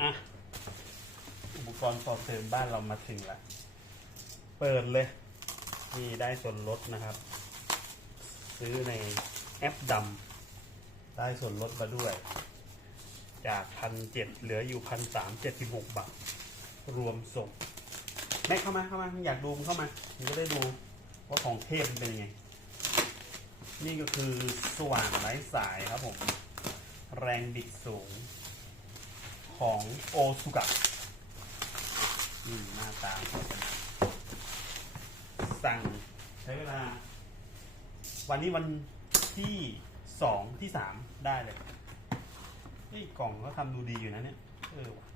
อะ อุปกรณ์ต่อเติมบ้านเรามาถึงละ เปิดเลย นี่ได้ส่วนลดนะครับ ซื้อในแอปดำได้ส่วนลดมาด้วย จากพันเจ็ดเหลืออยู่พันสามเจ็ดสิบหกบาท รวมส่ง แม่เข้ามาเข้ามา อยากดูมันเข้ามามันจะได้ดูว่าของเทพเป็นยังไง นี่ก็คือสว่านไร้สายครับผม แรงบิดสูง ของโอซุกะนี่หน้าตาสั่งใช้เวลา วันนี้วันที่สองที่สามได้เลยนี่กล่องเขาทำดูดีอยู่นะเนี่ย เออว่ะ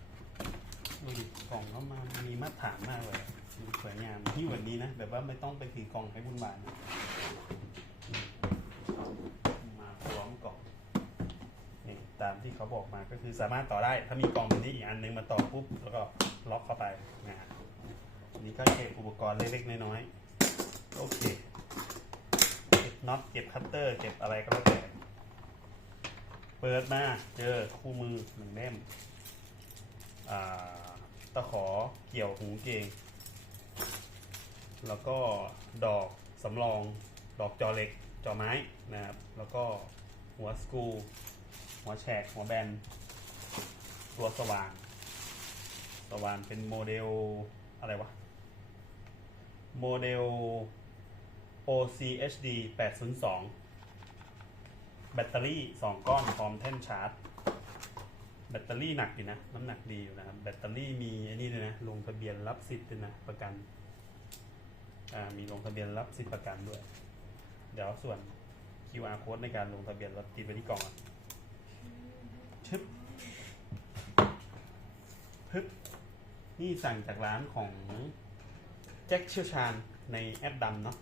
ดูดิกล่องเขามามีมาตรฐานมากเลยสวยงามที่วันนี้นะ แบบว่าไม่ต้องไปถือกล่องให้บุญบานนะอืมมาพร้อมกล่อง นี่ ตามที่เขาบอกมาก็คือสามารถต่อได้ถ้ามีกล่องแบบนี้อีกอันหนึงมาต่อปุ๊บแล้วก็ล็อกเข้าไปนะฮะอันนี้ก็เก็บอุปกรณ์เล็กๆน้อยๆโอเคเก็บน็อตเก็บคัตเตอร์เก็บอะไรก็แล้วแต่เปิดมาเจอคู่มือหนึ่งเล่มตะขอเกี่ยวหูเกง แล้วก็ดอกสำรองดอกจอเหล็กจอไม้นะครับแล้วก็หัวสกรู หัวแฉกหัวแบน ตัวสว่านสว่านเป็นโมเดลอะไรวะ โมเดล OCHD 802 แบตเตอรี่ 2 ก้อนพร้อมแท่นชาร์จ แบตเตอรี่หนักอยู่นะ น้ำหนักดีอยู่นะครับ แบตเตอรี่มีไอ้นี่ด้วยนะ ลงทะเบียนรับสิทธิ์ด้วยนะ ประกัน อ่า มีลงทะเบียนรับสิทธิ์ประกันด้วย เดี๋ยวส่วน QR code ในการลงทะเบียนรับติดไว้ที่กล่องอะึบพึบนี่สั่งจากร้านของแจ็คเชี่ยวชาญในแอปดำเนาะ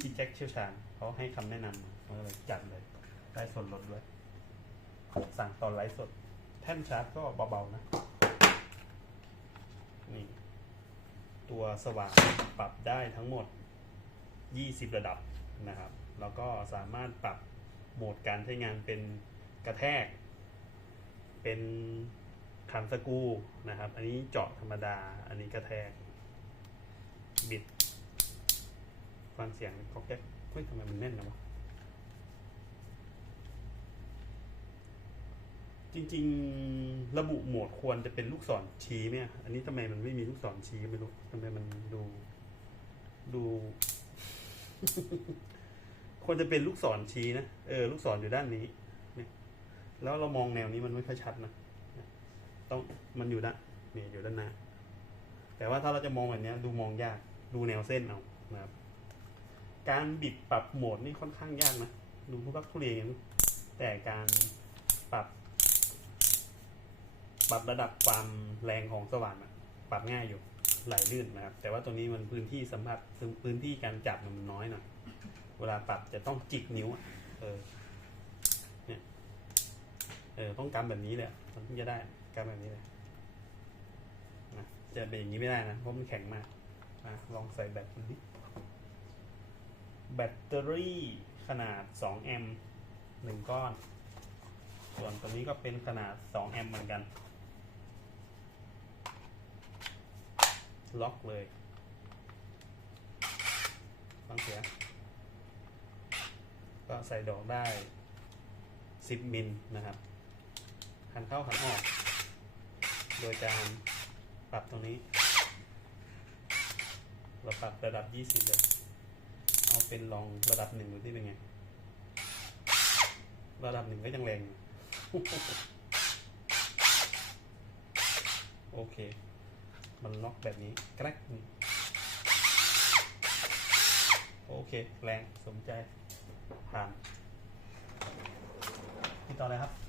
ที่แจ็คเชี่ยวชาญเขาให้คำแนะนำมาเขาเลยจัดเลยได้ส่วนลดด้วย สั่งตอนไลฟ์สด แท่นชาร์จก็เบาๆนะ นี่ ตัวสว่างปรับได้ทั้งหมด 20 ระดับนะครับ แล้วก็สามารถปรับโหมดการใช้งานเป็นกระแทก เป็นขันสกูนะครับ อันนี้เจาะธรรมดา อันนี้กระแทก บิด ฟังเสียงก็แก๊กเฮ้ยทำไมมันแน่นนะวะ จริงๆ ระบุโหมดควรจะเป็นลูกศรชี้ไหมอะอันนี้ทำไมมันไม่มีลูกศรชี้ไม่รู้ทำไมมันดู ดู ควรจะเป็นลูกศรชี้นะ เออ ลูกศรอยู่ด้านนี้ แล้วเรามองแนวนี้มันไม่ค่อยชัดนะต้องมันอยู่ด้านนี่อยู่ด้านหน้า แต่ว่าถ้าเราจะมองแบบนี้ดูมองยากดูแนวเส้นเอานะครับการบิดปรับโหมดนี่ค่อนข้างยากนะดูทุกักทุเรียนแต่การปรับ ปรับระดับความแรงของสว่านอะปรับง่ายอยู่ไหลลื่นนะครับ แต่ว่าตัวนี้มันพื้นที่สัมผัสพื้นที่การจับมันน้อยหน่อยเวลาปรับจะต้องจิกนิ้วอะเออ ออต้องกำแบบนี้เลยมันถึงจะได้กำแบบนี้เลยนะจะเป็นอย่างนี้ไม่ได้นะเพราะมันแข็งมากนะลองใส่แบตดูดิแบตเตอรี่ขนาด 2 แอมป์หนึ่งก้อน ส่วนตัวนี้ก็เป็นขนาด 2 แอมป์เหมือนกัน ล็อกเลยฟังเสียงก็ใส่ดอกได้ 10 มิลนะครับ หันเข้าหันออก โดยการปรับตรงนี้ เราปรับระดับ 20 เลย เอาเป็นลองระดับหนึ่งดูที่เป็นไง ระดับหนึ่งก็ยังแรงอยู่โอเค มันล็อกแบบนี้แกรกนี่โอเค แรง สมใจ ผ่าน ที่ต่อเลยครับ